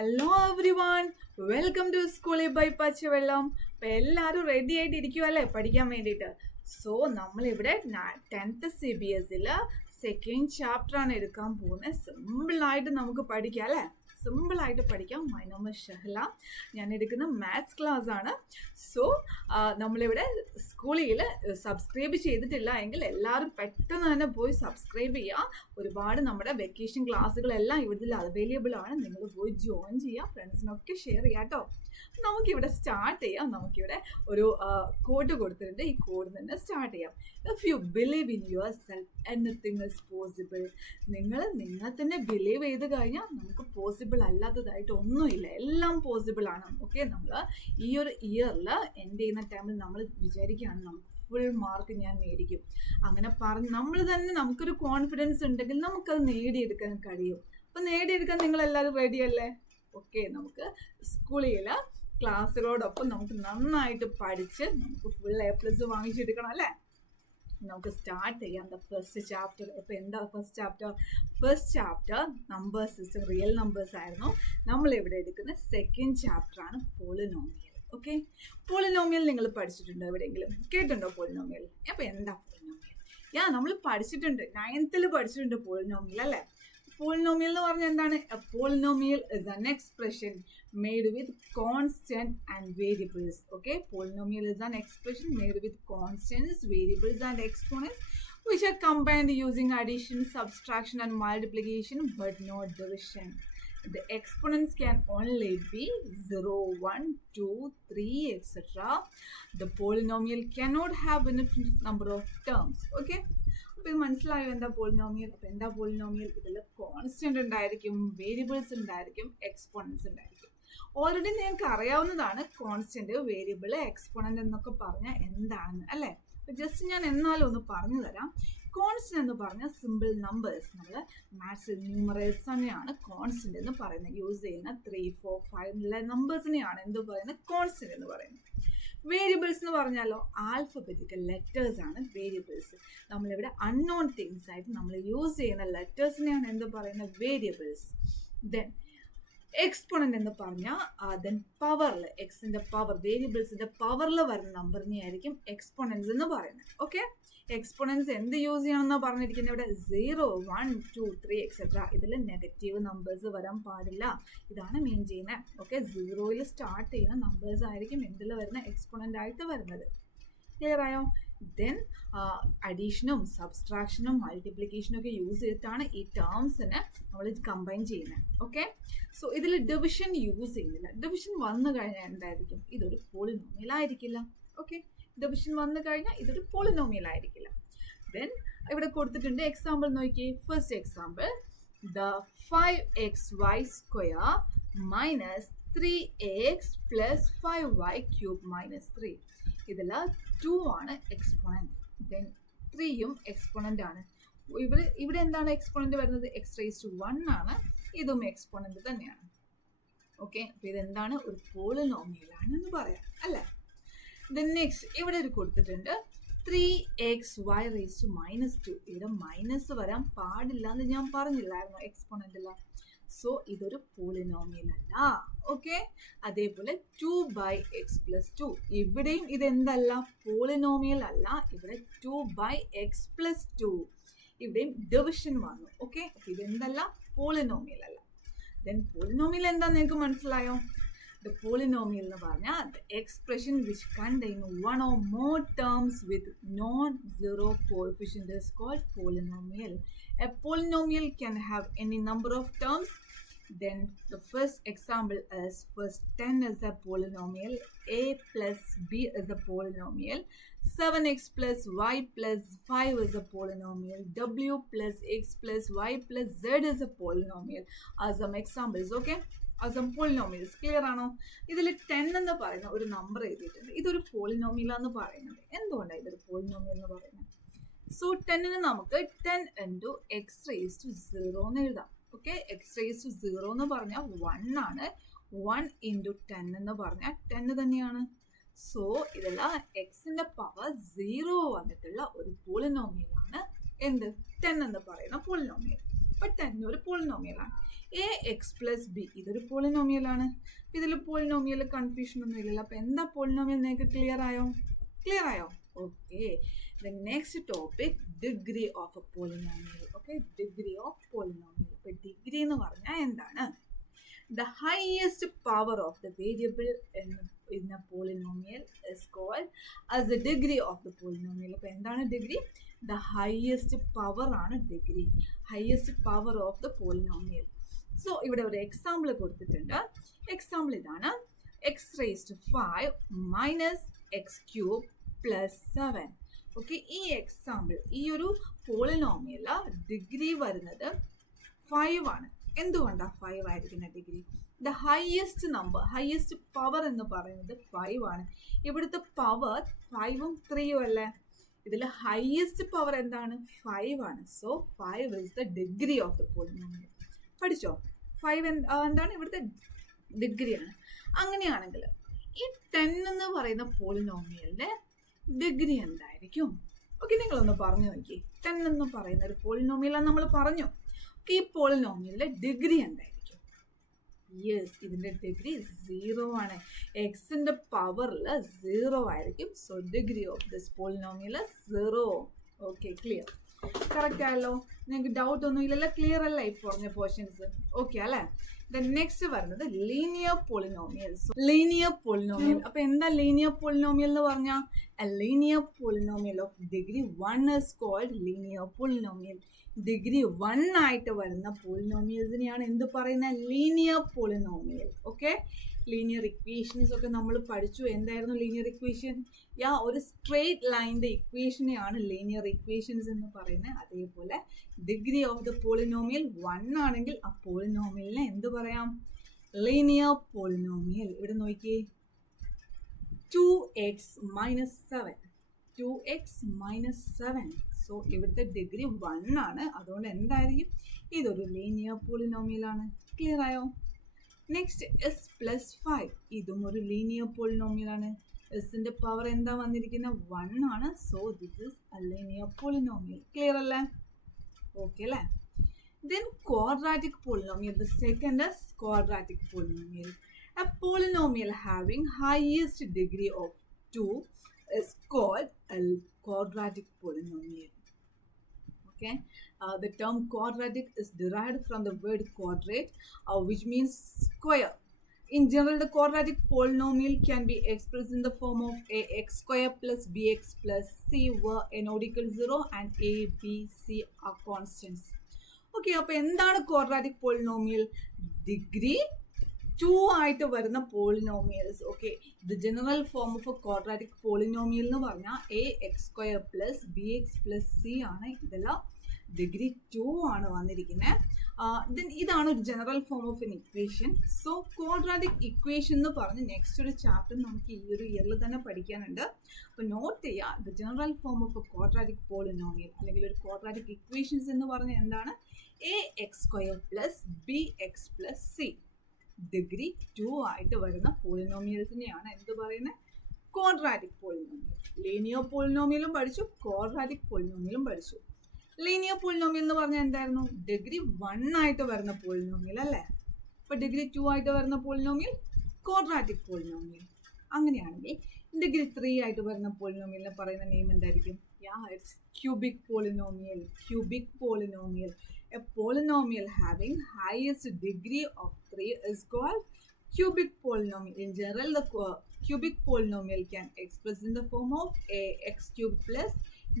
Hello everyone, welcome to സ്കൂളിൽ by പച്ചവെള്ളം. അപ്പം എല്ലാവരും റെഡി ആയിട്ട് ഇരിക്കുമല്ലേ പഠിക്കാൻ വേണ്ടിയിട്ട്. സോ നമ്മളിവിടെ 10th CBSE സെക്കൻഡ് ചാപ്റ്ററാണ് എടുക്കാൻ പോകുന്നത്. സിമ്പിളായിട്ട് നമുക്ക് പഠിക്കാം അല്ലേ, സിമ്പിളായിട്ട് പഠിക്കാം. മൈ നെയിം ഈസ് ഷഹല, ഞാൻ എടുക്കുന്ന മാത്സ് ക്ലാസ് ആണ്. സോ നമ്മളിവിടെ സ്കൂളിൽ സബ്സ്ക്രൈബ് ചെയ്തിട്ടില്ല എങ്കിൽ എല്ലാവരും പെട്ടെന്ന് തന്നെ പോയി സബ്സ്ക്രൈബ് ചെയ്യുക. ഒരുപാട് നമ്മുടെ വെക്കേഷൻ ക്ലാസ്സുകളെല്ലാം ഇവിടെ അവൈലബിൾ ആണ്. നിങ്ങൾ പോയി ജോയിൻ ചെയ്യുക, ഫ്രണ്ട്സിനൊക്കെ ഷെയർ ചെയ്യാം കേട്ടോ. നമുക്കിവിടെ സ്റ്റാർട്ട് ചെയ്യാം. നമുക്കിവിടെ ഒരു കോഡ് കൊടുത്തിട്ടുണ്ട്, ഈ കോഡ് തന്നെ സ്റ്റാർട്ട് ചെയ്യാം. If you believe in your self anything is possible. നിങ്ങൾ നിങ്ങളെ തന്നെ ബിലീവ് ചെയ്ത് കഴിഞ്ഞാൽ നമുക്ക് പോസിബിൾ അല്ലാത്തതായിട്ട് ഒന്നുമില്ല, എല്ലാം പോസിബിൾ ആണ്. ഓക്കെ, നമ്മൾ ഈ ഒരു ഇയറിൽ എൻഡ് ചെയ്യുന്ന ടൈമിൽ നമ്മൾ വിചാരിക്കുകയാണ് നമുക്ക് ഫുൾ മാർക്ക് ഞാൻ മേടിക്കും. അങ്ങനെ പറഞ്ഞ് നമ്മൾ തന്നെ നമുക്കൊരു കോൺഫിഡൻസ് ഉണ്ടെങ്കിൽ നമുക്കത് നേടിയെടുക്കാൻ കഴിയും. അപ്പം നേടിയെടുക്കാൻ നിങ്ങളെല്ലാവരും റെഡിയല്ലേ? ഓക്കെ, നമുക്ക് സ്കൂളിൽ ക്ലാസ്സുകളോടൊപ്പം നമുക്ക് നന്നായിട്ട് പഠിച്ച് നമുക്ക് ഫുൾ A+ വാങ്ങിച്ചെടുക്കണം അല്ലേ. നമുക്ക് സ്റ്റാർട്ട് ചെയ്യാം ദ ഫസ്റ്റ് ചാപ്റ്റർ. ഇപ്പോൾ എന്താ first chapter numbers system, real numbers ആയിരുന്നു. നമ്മളിവിടെ എടുക്കുന്ന സെക്കൻഡ് ചാപ്റ്ററാണ് പോളിനോമിയൽ. ഓക്കെ, പോളിനോമിയൽ നിങ്ങൾ പഠിച്ചിട്ടുണ്ടോ? എവിടെയെങ്കിലും കേട്ടിട്ടുണ്ടോ പോളിനോമിയൽ? അപ്പോൾ എന്താ പോളിനോമിയൽ? നമ്മൾ പഠിച്ചിട്ടുണ്ട്, 9th പഠിച്ചിട്ടുണ്ട് പോളിനോമിയൽ അല്ലേ. പോളിനോമിയൽ എന്ന് പറഞ്ഞാൽ എന്താണ്? Polynomial is an expression made with constant and variables. Okay, polynomial is an expression made with constants, variables and exponents which are combined using addition, subtraction and multiplication but not division. The exponents can only be 0, 1, 2, 3, etc. The polynomial cannot have infinite number of terms. Okay, അപ്പോൾ ഇത് മനസ്സിലായോ എന്താ polynomial? അപ്പോൾ എന്താ polynomial? ഇതിൽ constant ഉണ്ടായിരിക്കും, variables ഉണ്ടായിരിക്കും, exponents ഉണ്ടായിരിക്കും. ഓൾറെഡി നിങ്ങൾക്ക് അറിയാവുന്നതാണ് കോൺസ്റ്റന്റ്, വേരിയബിൾ, എക്സ്പോണന്റ് എന്നൊക്കെ പറഞ്ഞാൽ എന്താണെന്ന് അല്ലേ. അപ്പോൾ ജസ്റ്റ് ഞാൻ എന്നാലും ഒന്ന് പറഞ്ഞു തരാം. കോൺസ്റ്റന്റ് എന്ന് പറഞ്ഞാൽ സിമ്പിൾ നമ്പേഴ്സ്, നമ്മൾ മാത്സ് ന്യൂമറേഴ്സ് തന്നെയാണ് കോൺസ്റ്റന്റ് എന്ന് പറയുന്നത്. യൂസ് ചെയ്യുന്ന 3, 4, 5 നമ്പേഴ്സിനെയാണ് എന്ത് പറയുന്നത്? കോൺസ്റ്റന്റ് എന്ന് പറയുന്നത്. വേരിയബിൾസ് എന്ന് പറഞ്ഞാലോ ആൽഫബറ്റിക്കൽ ലെറ്റേഴ്സ് ആണ് വേരിയബിൾസ്. നമ്മളിവിടെ അൺനോൺ തിങ്സ് ആയിട്ട് നമ്മൾ യൂസ് ചെയ്യുന്ന ലെറ്റേഴ്സിനെയാണ് എന്ത് പറയുന്നത്? വേരിയബിൾസ്. ദെൻ എക്സ്പോണന്റ് എന്ന് പറഞ്ഞാൽ ദെൻ പവറിൽ, എക്സിന്റെ പവർ, വേരിയബിൾസിന്റെ പവറിൽ വരുന്ന നമ്പറിനെയായിരിക്കും എക്സ്പോണൻസ് എന്ന് പറയുന്നത്. ഓക്കെ, എക്സ്പോണൻസ് എന്ത് യൂസ് ചെയ്യണമെന്നാണ് പറഞ്ഞിരിക്കുന്നത് ഇവിടെ? 0, 1, 2, 3 എക്സെട്ര. ഇതിൽ നെഗറ്റീവ് നമ്പേഴ്സ് വരാൻ പാടില്ല, ഇതാണ് മീൻ ചെയ്യുന്നത്. ഓക്കെ, 0യിൽ സ്റ്റാർട്ട് ചെയ്യുന്ന നമ്പേഴ്സ് ആയിരിക്കും എന്തിൽ വരുന്ന? എക്സ്പോണന്റ് ആയിട്ട് വരുന്നത്. ക്ലിയർ ആയോ? ദെൻ അഡീഷനും സബ്സ്ട്രാക്ഷനും മൾട്ടിപ്ലിക്കേഷനും ഒക്കെ യൂസ് ചെയ്തിട്ടാണ് ഈ ടേംസിനെ നമ്മൾ കമ്പൈൻ ചെയ്യുന്നത്. ഓക്കെ, സോ ഇതിൽ ഡിവിഷൻ യൂസ് ചെയ്യുന്നില്ല. ഡിവിഷൻ വന്നു കഴിഞ്ഞാൽ എന്തായിരിക്കും? ഇതൊരു പോളിനോമിയൽ ആയിരിക്കില്ല. ഓക്കെ, ഡിവിഷൻ വന്നു കഴിഞ്ഞാൽ ഇതൊരു പോളിനോമിയൽ ആയിരിക്കില്ല. ദെൻ ഇവിടെ കൊടുത്തിട്ടുണ്ട് എക്സാമ്പിൾ നോക്കി. First example, the 5xy square minus 3x plus 5y cube minus 3. ഇതിൽ 2 ആണ് എക്സ്പോണന്റ്, ദെൻ 3യും എക്സ്പോണന്റ് ആണ്. ഇവിടെ എന്താണ് എക്സ്പോണന്റ് വരുന്നത്? x⁻1 ആണ്. ഇതും എക്സ്പോണന്റ് തന്നെയാണ്. ഓക്കെ, അപ്പോൾ ഇതെന്താണ്? ഒരു പോളിനോമിയൽ ആണെന്ന് പറയാം അല്ലേ. ദെൻ നെക്സ്റ്റ് ഇവിടെ ഒരു കൊടുത്തിട്ടുണ്ട് 3xy⁻². ഇവിടെ മൈനസ് വരാൻ പാടില്ല എന്ന് ഞാൻ പറഞ്ഞില്ലായിരുന്നു എക്സ്പോണന്റിൽ. സോ ഇതൊരു പോളിനോമിയൽ അല്ല. ഓക്കെ, അതേപോലെ 2/x+2, ഇവിടെയും ഇതെന്തല്ല? പോളിനോമിയൽ അല്ല. ഇവിടെ 2/x+2, ഇവിടെയും ഡിവിഷൻ വന്നു. ഓക്കെ, ഇതെന്തല്ല? പോളിനോമിയൽ അല്ല. ദെൻ പോളിനോമിയൽ എന്താന്ന് നിങ്ങൾക്ക് മനസ്സിലായോ? The polynomial എന്ന് പറഞ്ഞാൽ the expression which contain one or more terms with non-zero coefficient is called polynomial. A polynomial can have any number of terms. Then the first example is first 10 is a polynomial, a plus b is a polynomial, 7x plus y plus 5 is a polynomial, w plus x plus y plus z is a polynomial. As some examples, okay? അതും polynomials. Clear ആണോ? ഇതിൽ 10 എന്ന് പറയുന്ന ഒരു number എഴുതിയിട്ടുണ്ട്, ഇതൊരു പോളിനോമിയലാന്ന് പറയുന്നത്. എന്തുകൊണ്ടാണ് ഇതൊരു പോളിനോമിയൽ എന്ന് പറയുന്നത്? സോ 10ന് നമുക്ക് 10 × x⁻0 എന്ന് എഴുതാം. ഓക്കെ, x⁻0 എന്ന് പറഞ്ഞാൽ 1 ആണ്. 1 × 10 എന്ന് പറഞ്ഞാൽ 10 തന്നെയാണ്. സോ ഇതിൽ എക്സിന്റെ പവർ 0 വന്നിട്ടുള്ള ഒരു പോളിനോമിയലാണ് എന്ത്? 10 എന്ന് പറയുന്ന പോളിനോമിയൽ. ബട്ട് തന്നെ ഒരു പോളിനോമിയലാണ്. എ എക്സ് പ്ലസ് ബി ഇതൊരു പോളിനോമിയലാണ്. ഇതിൽ പോളിനോമിയൽ കൺഫ്യൂഷൻ ഒന്നും ഇല്ലല്ലോ. അപ്പോൾ എന്താ പോളിനോമിയൽ നിങ്ങൾക്ക് ക്ലിയർ ആയോ? Okay. The next topic degree of A polynomial. Okay, degree of polynomial. അപ്പോൾ ഡിഗ്രി എന്ന് പറഞ്ഞാൽ എന്താണ്? The highest power of the variable in a polynomial is called as the degree of the polynomial. അപ്പോൾ എന്താണ് degree? The highest power ആണ് degree. highest power of the polynomial. So ഇവിടെ ഒരു example കൊടുത്തിട്ടുണ്ട്. എക്സാമ്പിൾ ഇതാണ്. X raised 5 minus X cube plus 7. Okay, ഈ example ഈ ഒരു പോളിനോമിയൽ ഡിഗ്രി വരുന്നത് 5 ആണ്. എന്തുകൊണ്ടാണ് 5 ആയിരിക്കുന്ന degree? The highest number, highest power എന്ന് പറയുന്നത് 5 ആണ്. ഇവിടുത്തെ പവർ 5ഉം 3ഉം അല്ലേ? ഇതിൽ ഹയസ്റ്റ് പവർ എന്താണ്? 5 ആണ്. So 5 is the degree of the polynomial. പഠിച്ചോ? 5 എന്താണ്? ഇവിടുത്തെ ഡിഗ്രിയാണ്. അങ്ങനെയാണെങ്കിൽ ഈ 10 എന്ന് പറയുന്ന പോളിനോമിയലിന്റെ ഡിഗ്രി എന്തായിരിക്കും? ഓക്കെ, നിങ്ങളൊന്ന് പറഞ്ഞു നോക്കി. 10 എന്ന് പറയുന്ന ഒരു പോളിനോമിയലാണ് നമ്മൾ പറഞ്ഞു. ഈ പോളിനോമിയലിന്റെ ഡിഗ്രി എന്തായിരിക്കും? യെസ്, ഇതിന്റെ ഡിഗ്രി 0 ആണ്. എക്സിന്റെ പവറിൽ 0 ആയിരിക്കും. So degree of this polynomial 0. Okay, clear? Correct ആയല്ലോ? നിങ്ങൾക്ക് ഡൗട്ട് ഒന്നും ഇല്ലല്ലോ? ക്ലിയർ അല്ല ഈ പറഞ്ഞ പോർഷൻസ്? ഓക്കെ അല്ലേ? നെക്സ്റ്റ് വരുന്നത് ലീനിയർ പോളിനോമിയൽസ്. Linear polynomial. അപ്പൊ എന്താ ലീനിയർ പോളിനോമിയൽ എന്ന് പറഞ്ഞാൽ? Linear polynomial of degree 1 is called linear polynomial. Degree 1 ആയിട്ട് വരുന്ന പോളിനോമിയൽസിനെയാണ് എന്ത് പറയുന്നത്? Linear polynomial. Okay, linear equations ഒക്കെ നമ്മൾ പഠിച്ചു. എന്തായിരുന്നു ലീനിയർ ഇക്വേഷൻ? ഒരു സ്ട്രെയിറ്റ് ലൈനിന്റെ ഇക്വേഷനെയാണ് ലീനിയർ ഇക്വേഷൻസ് എന്ന് പറയുന്നത്. അതേപോലെ ഡിഗ്രി ഓഫ് ദ പോളിനോമിയൽ 1 ആണെങ്കിൽ ആ പോളിനോമിയലിനെ എന്ത് പറയാം? Linear polynomial. ഇവിടെ നോക്കിയേ, 2x minus 7. 2x minus 7. So ഇവിടുത്തെ ഡിഗ്രി 1 ആണ്. അതുകൊണ്ട് എന്തായിരിക്കും? ഇതൊരു ലീനിയർ പോളിനോമിയൽ ആണ്. ക്ലിയർ ആയോ? Next S plus 5. ഇതും ഒരു ലീനിയർ പോളിനോമിയൽ ആണ്. എസിന്റെ പവർ എന്താ വന്നിരിക്കുന്നത്? 1 ആണ്. So this is A linear polynomial. Clear അല്ലേ? ഓക്കെ അല്ലേ? Then quadratic polynomial. The second is quadratic polynomial. A polynomial having highest degree of 2 is called a quadratic polynomial. Okay, the term quadratic is derived from the word quadrate, which means square. In general, the quadratic polynomial can be expressed in the form of ax square plus bx plus c, where n not equal 0 and a, b, c are constants. Okay, അപ്പോൾ എന്താണ് quadratic polynomial? Degree 2 ആയിട്ട് വരുന്ന polynomials. Okay, the general form of A quadratic polynomial എന്ന് പറഞ്ഞാൽ A X square plus B X plus C ആണ്. ഇതെല്ലാം degree 2 ആണ് വന്നിരിക്കുന്നത്. ദെൻ ഇതാണ് ഒരു general form of N equation. So quadratic equation എന്ന് പറഞ്ഞ് നെക്സ്റ്റ് ഒരു ചാപ്റ്റർ നമുക്ക് ഈ ഒരു ഇയറിൽ തന്നെ പഠിക്കാനുണ്ട്. അപ്പോൾ നോട്ട് ചെയ്യുക, the general form of A quadratic polynomial അല്ലെങ്കിൽ ഒരു ക്വാഡ്രാറ്റിക് ഇക്വേഷൻസ് എന്ന് പറഞ്ഞാൽ എന്താണ്? A X square plus B X plus C. Degree 2 ആയിട്ട് വരുന്ന പോളിനോമിയൽസിനെയാണ് എന്ത് പറയുന്നത്? Quadratic polynomial. ലീനിയർ പോളിനോമിയലും പഠിച്ചു, ക്വാഡ്രാറ്റിക് പോളിനോമിയലും പഠിച്ചു. ലീനിയർ പോളിനോമിയൽ എന്ന് പറഞ്ഞാൽ എന്തായിരുന്നു? ഡിഗ്രി 1 ആയിട്ട് വരുന്ന പോളിനോമിയൽ അല്ലേ? അപ്പോൾ ഡിഗ്രി 2 ആയിട്ട് വരുന്ന പോളിനോമിയൽ ക്വാഡ്രാറ്റിക് പോളിനോമിയൽ. അങ്ങനെയാണെങ്കിൽ ഡിഗ്രി 3 ആയിട്ട് വരുന്ന പോളിനോമിയലിനെ പറയുന്ന നെയിം എന്തായിരിക്കും? It's cubic polynomial. Cubic polynomial. A polynomial having highest degree of 3 is called cubic polynomial. In general, the cubic polynomial can express in the form of ax cube plus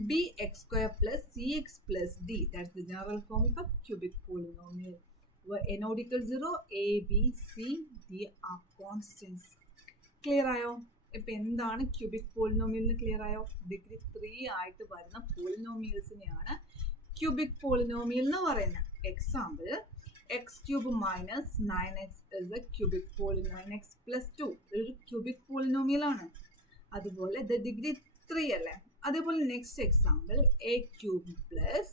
bx square plus cx plus d. That's the general form of a cubic polynomial. Where n not equal 0, a, b, c, d are constants. Clear ആയോ? ഇപ്പം എന്താണ് cubic പോളിനോമിയലിന്? Clear ആയോ? Degree 3 ആയിട്ട് വരുന്ന പോളിനോമിയൽസിനെയാണ് cubic polynomial എന്ന് പറയുന്നത്. Example, X cube minus 9x is A cubic polynomial. 9x plus 2 ഒരു cubic polynomial ആണ്. അതുപോലെ ദ ഡിഗ്രി 3 അല്ലേ? അതേപോലെ next example, A cube plus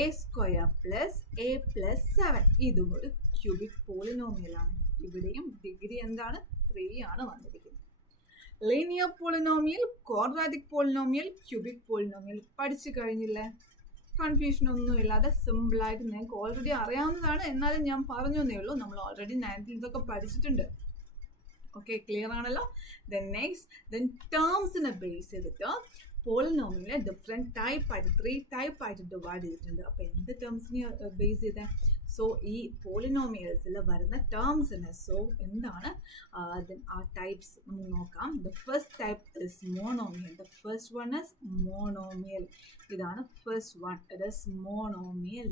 A square plus A plus 7. ഇതും ഒരു ക്യൂബിക് പോളിനോമിയൽ ആണ്. ഇവിടെയും ഡിഗ്രി എന്താണ്? 3 ആണ് വന്നിരിക്കുന്നത്. Linear polynomial, quadratic polynomial, cubic polynomial പഠിച്ചു കഴിഞ്ഞില്ലേ? കൺഫ്യൂഷൻ ഒന്നും ഇല്ലാതെ സിമ്പിളായിട്ട് നിങ്ങൾക്ക് ഓൾറെഡി അറിയാവുന്നതാണ്, എന്നാലും ഞാൻ പറഞ്ഞു എന്നേ ഉള്ളൂ. നമ്മൾ ഓൾറെഡി 9th ഇതൊക്കെ പഠിച്ചിട്ടുണ്ട്. ഓക്കെ, ക്ലിയർ ആണല്ലോ. ദെൻ ടേംസിനെ ബേസ് ചെയ്തിട്ട് പോളിനോമിയലിനെ ഡിഫറെൻറ്റ് ടൈപ്പായിട്ട് 3 ടൈപ്പായിട്ട് ഡിവൈഡ് ചെയ്തിട്ടുണ്ട്. അപ്പോൾ എന്ത് ടേംസിനെ ബേസ് ചെയ്തേ? സോ ഈ പോളിനോമിയൽസിൽ വരുന്ന ടേംസിനെ, സോ എന്താണ് ആ ടൈപ്സ് നമുക്ക് നോക്കാം. The first type is monomial. The first one is monomial. ഇതാണ് first one, it is monomial.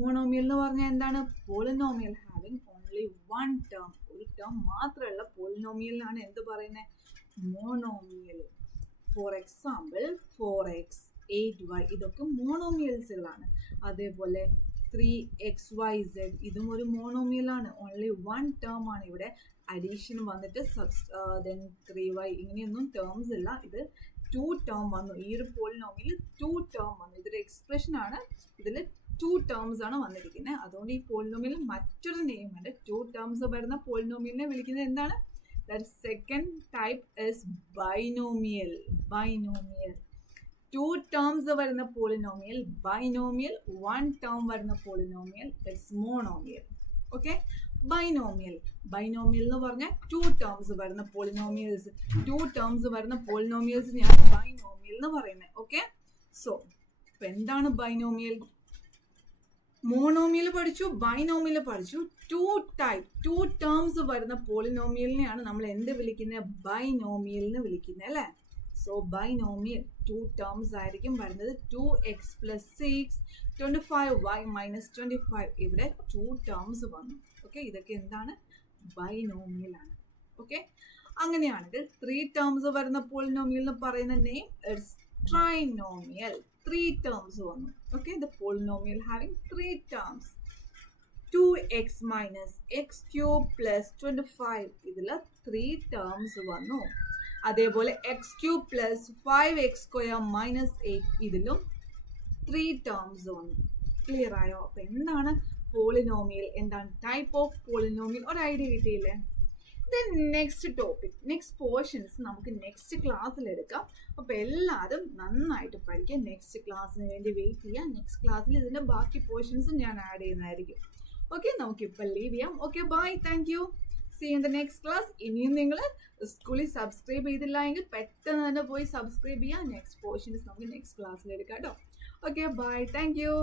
Monomial എന്ന് പറഞ്ഞാൽ എന്താണ്? Polynomial having only one term, ഒരു ടേം മാത്രമുള്ള പോളിനോമിയലിനാണ് എന്ത് പറയുന്നത്? Monomial. For example 4x 8y ഇതൊക്കെ മോണോമിയൽസുകളാണ്. അതേപോലെ 3xyz ഇതും ഒരു മോണോമിയലാണ്. ഓൺലി വൺ ടേം ആണ്. ഇവിടെ അഡീഷൻ വന്നിട്ട് ദെൻ 3y ഇങ്ങനെയൊന്നും ടേംസ് ഇല്ല. ഇത് 2 ടേം വന്നു. ഈ ഒരു പോളിനോമിയൽ 2 ടേം വന്നു. ഇതൊരു എക്സ്പ്രഷൻ ആണ്. ഇതിൽ 2 ടേംസ് ആണ് വന്നിരിക്കുന്നത്. അതുകൊണ്ട് ഈ പോളിനോമിയൽ മറ്റൊരു നെയിം ഉണ്ട്. 2 ടേംസ് വരുന്ന പോളിനോമിയലിനെ വിളിക്കുന്നത് എന്താണ്? That second type is binomial. Binomial. 2 terms വരുന്ന polynomial binomial, 1 term വരുന്ന polynomial is monomial. Okay, binomial. Binomial എന്ന് പറഞ്ഞാൽ 2 terms വരുന്ന polynomials. 2 terms വരുന്ന polynomials ഞാൻ binomial എന്ന് പറയുന്നത്. Okay, so ഇപ്പൊ എന്താണ് binomial? മോണോമിയൽ പഠിച്ചു, ബൈനോമിയൽ പഠിച്ചു. 2 ടേംസ് വരുന്ന പോളിനോമിയലിനെയാണ് നമ്മൾ എന്ത് വിളിക്കുന്നത്? ബൈനോമിയൽ എന്ന് വിളിക്കുന്നത് അല്ലേ? സോ ബൈനോമിയൽ 2 ടേംസ് ആയിരിക്കും വരുന്നത്. 2x + 6 25y - 25 ഇവിടെ 2 ടേംസ് വന്നു. ഓക്കെ, ഇതൊക്കെ എന്താണ്? ബൈനോമിയൽ ആണ്. ഓക്കെ, അങ്ങനെയാണെങ്കിൽ 3 ടേംസ് വരുന്ന പോളിനോമിയൽ എന്ന് പറയുന്ന നെയിം ഇറ്റ്സ് ട്രൈനോമിയൽ. 3 terms വന്നു. Okay, the polynomial having 3 terms. 2x - x³ + 25 ഇതിൽ 3 terms വന്നു. അതേപോലെ x³ + 5x² - 8 ഇതിലും 3 terms വന്നു. ക്ലിയർ ആയോ? അപ്പൊ എന്താണ് പോളിനോമിയൽ, എന്താണ് ടൈപ്പ് ഓഫ് പോളിനോമിയൽ, ഒരു ഐഡിയ കിട്ടിയില്ലേ? Then next topic, next portions നമുക്ക് നെക്സ്റ്റ് ക്ലാസ്സിൽ എടുക്കാം. അപ്പോൾ എല്ലാവരും നന്നായിട്ട് പഠിക്കുക. നെക്സ്റ്റ് ക്ലാസ്സിന് വേണ്ടി വെയിറ്റ് ചെയ്യാം. നെക്സ്റ്റ് ക്ലാസ്സിൽ ഇതിൻ്റെ ബാക്കി പോർഷൻസും ഞാൻ ആഡ് ചെയ്യുന്നതായിരിക്കും. ഓക്കെ, നമുക്കിപ്പോൾ ലീവ് ചെയ്യാം. Okay, bye, thank you, see in the next class. ഇനിയും നിങ്ങൾ സ്കൂളിൽ സബ്സ്ക്രൈബ് ചെയ്തില്ല എങ്കിൽ പെട്ടെന്ന് തന്നെ പോയി സബ്സ്ക്രൈബ് ചെയ്യുക. നെക്സ്റ്റ് പോർഷൻസ് നമുക്ക് നെക്സ്റ്റ് ക്ലാസ്സിൽ എടുക്കാം കേട്ടോ. Okay, bye, thank U.